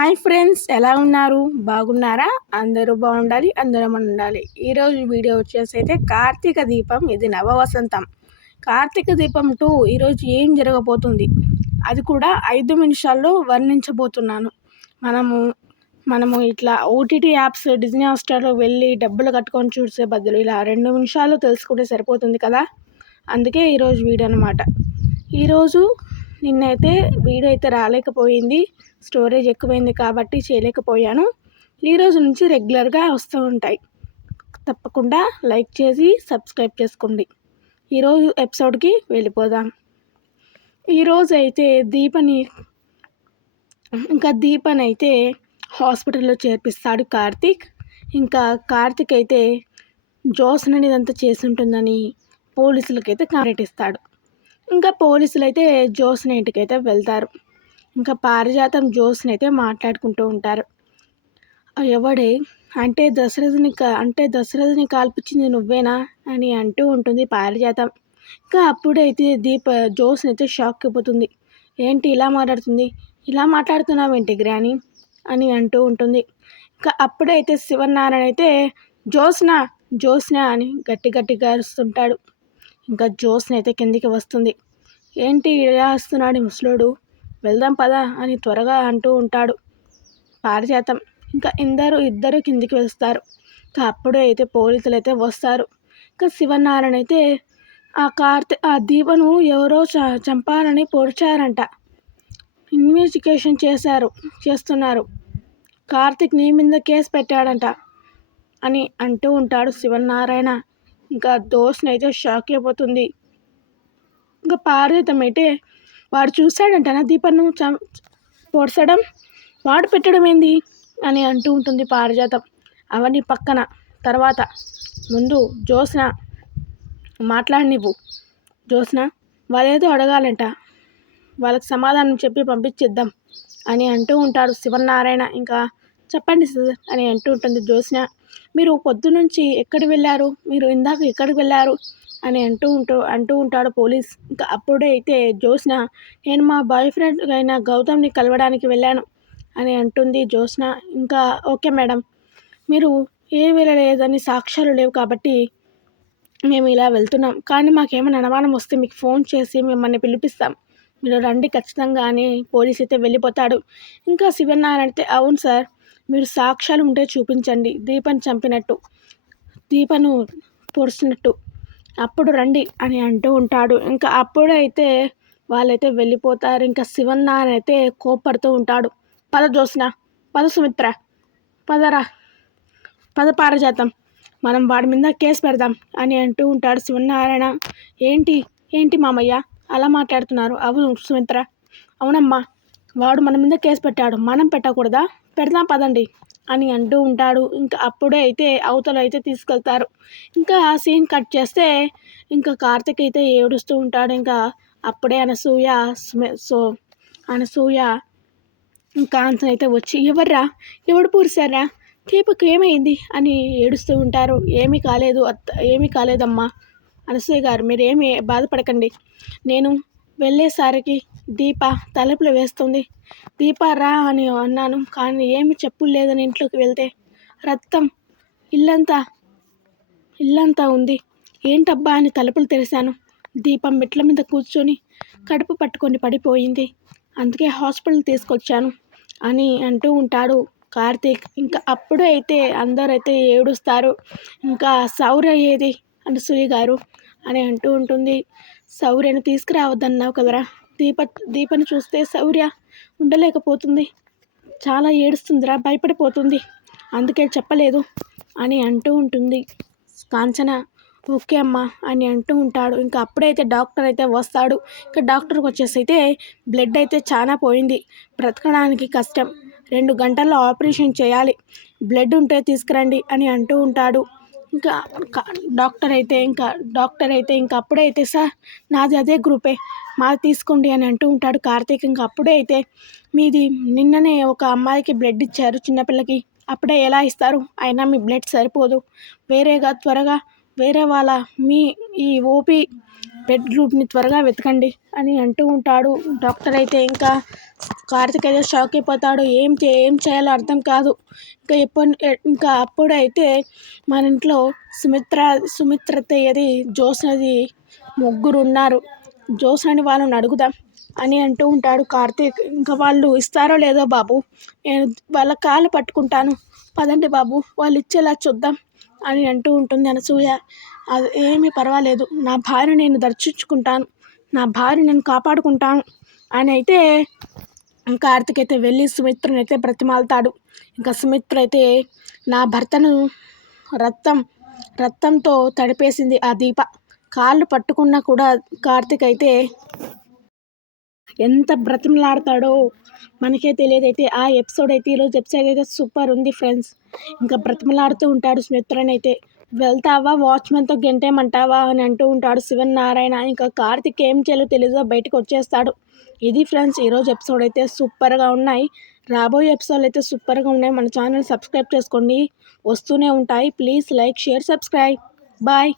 Hi friends, ఎలా ఉన్నారు? బాగున్నారా? అందరూ బాగుండాలి, అందరం ఉండాలి. ఈరోజు వీడియో వచ్చేసి అయితే కార్తీక దీపం, ఇది నవవసంతం. కార్తీక దీపం 2 ఈరోజు ఏం జరగబోతుంది అది కూడా 5 నిమిషాల్లో వర్ణించబోతున్నాను. మనము ఇట్లా ఓటీటీ యాప్స్ డిజ్నీ హాట్‌స్టార్‌లో వెళ్ళి డబ్బులు కట్టుకొని చూసే బదులు ఇలా 2 నిమిషాలు తెలుసుకుంటే సరిపోతుంది కదా. అందుకే ఈరోజు వీడియో అనమాట. ఈరోజు నిన్నైతే వీడియో అయితే రాలేకపోయింది, స్టోరేజ్ ఎక్కువైంది కాబట్టి చేయలేకపోయాను. ఈరోజు నుంచి రెగ్యులర్గా వస్తూ ఉంటాయి. తప్పకుండా లైక్ చేసి సబ్స్క్రైబ్ చేసుకోండి. ఈరోజు ఎపిసోడ్కి వెళ్ళిపోదాం. ఈరోజు అయితే దీపని అయితే హాస్పిటల్లో చేర్పిస్తాడు కార్తీక్. ఇంకా కార్తీక్ అయితే జోస్నని ఇదంతా చేసి ఉంటుందని పోలీసులకైతే కంప్లైంట్ ఇస్తాడు. ఇంకా పోలీసులు అయితే జోస్న ఇంటికైతే వెళ్తారు. ఇంకా పారిజాతం జోస్ని అయితే మాట్లాడుకుంటూ ఉంటారు. ఎవడే అంటే దశరథుని కాల్పించింది నువ్వేనా అని అంటూ ఉంటుంది పారిజాతం. ఇంకా అప్పుడైతే జోస్ని అయితే షాక్ అయిపోతుంది. ఏంటి ఇలా మాట్లాడుతుంది, ఇలా మాట్లాడుతున్నావేంటి గ్రాని అని అంటూ ఉంటుంది. ఇంకా అప్పుడైతే శివనారాయణ అయితే జోస్న అని గట్టిగా అరుస్తుంటాడు. ఇంకా జోస్న అయితే కిందికి వస్తుంది. ఏంటి ఇలా వస్తున్నాడు ముసలోడు, వెళ్దాం పదా అని త్వరగా అంటూ ఉంటాడు పారిజాతం. ఇంకా ఇద్దరు కిందికి వస్తారు. ఇంకా అప్పుడే అయితే పోలీసులు అయితే వస్తారు. ఇంకా శివనారాయణ అయితే ఆ దీపను ఎవరో చంపాలని పొడిచారంట, ఇన్వెస్టిగేషన్ చేస్తున్నారు, కార్తీక్ నీ మీద కేసు పెట్టాడంట అని అంటూ ఉంటాడు శివనారాయణ. ఇంకా దోస్ని అయితే షాక్ అయిపోతుంది. ఇంకా పారిజాతం అయితే వాడు చూశాడంటనా దీపన్ను పొడసడం, వాడు పెట్టడం ఏంది అని అంటూ ఉంటుంది పారిజాతం. అవన్నీ పక్కన, తర్వాత ముందు జోస్న మాట్లాడనివ్వు. జోస్న వాళ్ళేదో అడగాలంట, వాళ్ళకి సమాధానం చెప్పి పంపించేద్దాం అని అంటూ ఉంటాడు శివనారాయణ. ఇంకా చెప్పండి సార్ అని అంటూ ఉంటుంది జోస్న. మీరు పొద్దునుంచి ఎక్కడికి వెళ్ళారు, మీరు ఇందాక ఎక్కడికి వెళ్ళారు అని అంటూ ఉంటాడు పోలీస్. ఇంకా అప్పుడే అయితే జోస్న నేను మా బాయ్ ఫ్రెండ్ అయిన గౌతమ్ని కలవడానికి వెళ్ళాను అని అంటుంది జోస్న. ఇంకా ఓకే మేడం, మీరు ఏం వెళ్ళలేదని సాక్ష్యాలు లేవు కాబట్టి మేము ఇలా వెళ్తున్నాం, కానీ మాకేమైనా అనుమానం వస్తే మీకు ఫోన్ చేసి మిమ్మల్ని పిలిపిస్తాం, మీరు రండి ఖచ్చితంగా అని పోలీస్ అయితే వెళ్ళిపోతాడు. ఇంకా శివనారాయణ అయితే అవును సార్, మీరు సాక్ష్యాలు ఉంటే చూపించండి, దీపను చంపినట్టు, దీపను పొడిచినట్టు, అప్పుడు రండి అని అంటూ ఉంటాడు. ఇంకా అప్పుడైతే వాళ్ళైతే వెళ్ళిపోతారు. ఇంకా శివనారాయణ అయితే కోప్పడుతూ ఉంటాడు. పద జోస్న, పద సుమిత్ర, పదరా, పద పారిజాతం, మనం వాడి మీద కేసు పెడదాం అని అంటూ ఉంటాడు శివనారాయణ. ఏంటి మామయ్య అలా మాట్లాడుతున్నారు? అవును సుమిత్ర, అవునమ్మా, వాడు మన మీద కేసు పెట్టాడు, మనం పెట్టకూడదా? పెడదాం పదండి అని అంటూ ఉంటాడు. ఇంకా అప్పుడే అయితే అవతల అయితే తీసుకెళ్తారు. ఇంకా ఆ సీన్ కట్ చేస్తే ఇంకా కార్తిక్ అయితే ఏడుస్తూ ఉంటాడు. ఇంకా అప్పుడే అనసూయ కాంచన అయితే వచ్చి ఎవడు పూరిశారా, దీపకు ఏమైంది అని ఏడుస్తూ ఉంటారు. ఏమీ కాలేదమ్మా అనసూయ గారు, మీరేమీ బాధపడకండి, నేను వెళ్ళేసరికి దీప తలుపులు వేస్తుంది, దీప రా అని అన్నాను, కానీ ఏమి చెప్పులు లేదని ఇంట్లోకి వెళ్తే రక్తం ఇల్లంతా ఉంది, ఏంటబ్బా అని తలుపులు తెరిశాను, దీపం మెట్ల మీద కూర్చొని కడుపు పట్టుకొని పడిపోయింది, అందుకే హాస్పిటల్ తీసుకొచ్చాను అని అంటూ ఉంటాడు కార్తీక్. ఇంకా అప్పుడు అయితే అందరైతే ఏడుస్తారు. ఇంకా శౌర్య ఏది అనసూయ గారు అని అంటూ ఉంటుంది. శౌర్యను తీసుకురావద్దన్నావు కదరా, దీపని చూస్తే శౌర్య ఉండలేకపోతుంది, చాలా ఏడుస్తుందిరా, భయపడిపోతుంది, అందుకే చెప్పలేదు అని అంటూ ఉంటుంది కాంచన. ఓకే అమ్మా అని అంటూ ఉంటాడు. ఇంకా అప్పుడైతే డాక్టర్ అయితే వస్తాడు. ఇంకా డాక్టర్కి వచ్చేసి అయితే బ్లడ్ అయితే చాలా పోయింది, బ్రతకడానికి కష్టం, 2 గంటల్లో ఆపరేషన్ చేయాలి, బ్లడ్ ఉంటే తీసుకురండి అని అంటూ ఉంటాడు. ఇంకా డాక్టర్ అయితే ఇంకా అప్పుడైతే సార్ నాది అదే గ్రూపే, మాది తీసుకోండి అని అంటూ ఉంటాడు కార్తీక్. ఇంకా అప్పుడే అయితే మీది నిన్ననే ఒక అమ్మాయికి బ్లడ్ ఇచ్చారు, చిన్నపిల్లకి, అప్పుడే ఎలా ఇస్తారు, అయినా మీ బ్లడ్ సరిపోదు, త్వరగా వేరే వాళ్ళ ఈ ఓపీ బ్లడ్ గ్రూప్ని త్వరగా వెతకండి అని అంటూ ఉంటాడు డాక్టర్ అయితే. ఇంకా కార్తిక్ అయితే షాక్ అయిపోతాడు. ఏం చేయాలో అర్థం కాదు. ఇంకా అప్పుడైతే మన ఇంట్లో సుమిత్రత్తయ్యది, జ్యోత్స్నది ముగ్గురు ఉన్నారు. జ్యోత్స్నని వాళ్ళని అడుగుదాం అని అంటూ ఉంటాడు కార్తీక్. ఇంకా వాళ్ళు ఇస్తారో లేదో బాబు, నేను వాళ్ళ కాళ్ళు పట్టుకుంటాను, పదండి బాబు వాళ్ళు ఇచ్చేలా చూద్దాం అని అంటూ ఉంటుంది అనసూయ. అది ఏమీ పర్వాలేదు, నా భార్య నేను దర్శించుకుంటాను, నా భార్య నేను కాపాడుకుంటాను అని అయితే కార్తీక్ అయితే వెళ్ళి సుమిత్రని అయితే బ్రతిమాలుతాడు. ఇంకా సుమిత్ర అయితే, నా భర్తను రక్తంతో తడిపేసింది ఆ దీప, కాళ్ళు పట్టుకున్నా కూడా కార్తీక్ అయితే ఎంత బ్రతిమలాడతాడో మనకే తెలియదు. అయితే ఆ ఎపిసోడ్ అయితే, ఈరోజు ఎపిసోడ్ అయితే సూపర్ ఉంది ఫ్రెండ్స్. ఇంకా బ్రతిమలాడుతూ ఉంటాడు సుమిత్రని అయితే, వెళ్తావా వాచ్మెన్తో గెంటేమంటావా అని అంటూ ఉంటాడు శివనారాయణ. ఇంకా కార్తిక్ ఏం చేయాలో తెలీదు, బయటకు వచ్చేస్తాడు. ఇది ఫ్రెండ్స్ ఈరోజు ఎపిసోడ్ అయితే సూపర్గా ఉన్నాయి. రాబోయే ఎపిసోడ్లు అయితే సూపర్గా ఉన్నాయి. మన ఛానల్ సబ్స్క్రైబ్ చేసుకోండి, వస్తూనే ఉంటాయి. Please like, share, subscribe. Bye.